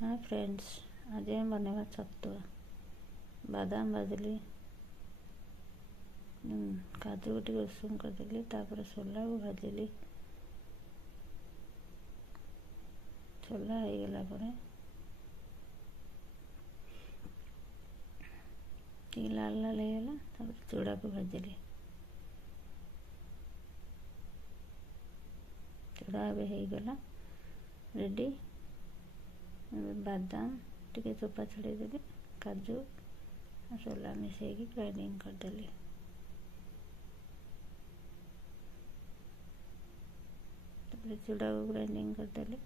Hi friends, आज हम बनेगा छतुआ। बादाम भाजली, काजू को टे उषुम करदेली, तापर सोला को भाजली। सोला हो गला लाल लाल हो गला, चूड़ा को भाजली। चूड़ा हो गला रेडी। बादाम टिके चोपा छड़ेदेली, काजू और सोला मिसेगी ग्राइंडिंग करदेली। चूड़ा को ग्राइंडिंग करदेली,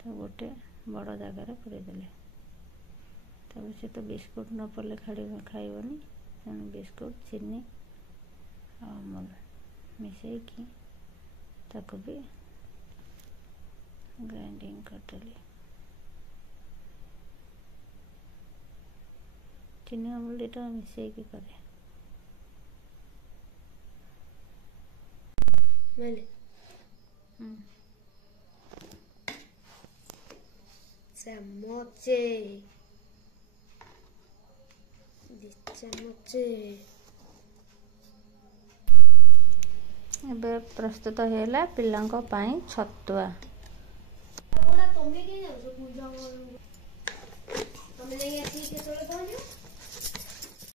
तो गोटे बड़ जगार पूरेदेली। तब से तो बिस्कुट न पड़े खाइबनी, तेणु बिस्कुट चीनी अमूल मिसेकी ताको भी ग्राइंडिंग करदेली। चीनी अमूल दुटा मिसेकी करे चामचे प्रस्तुत होगा पिलांको पाई छतुआ।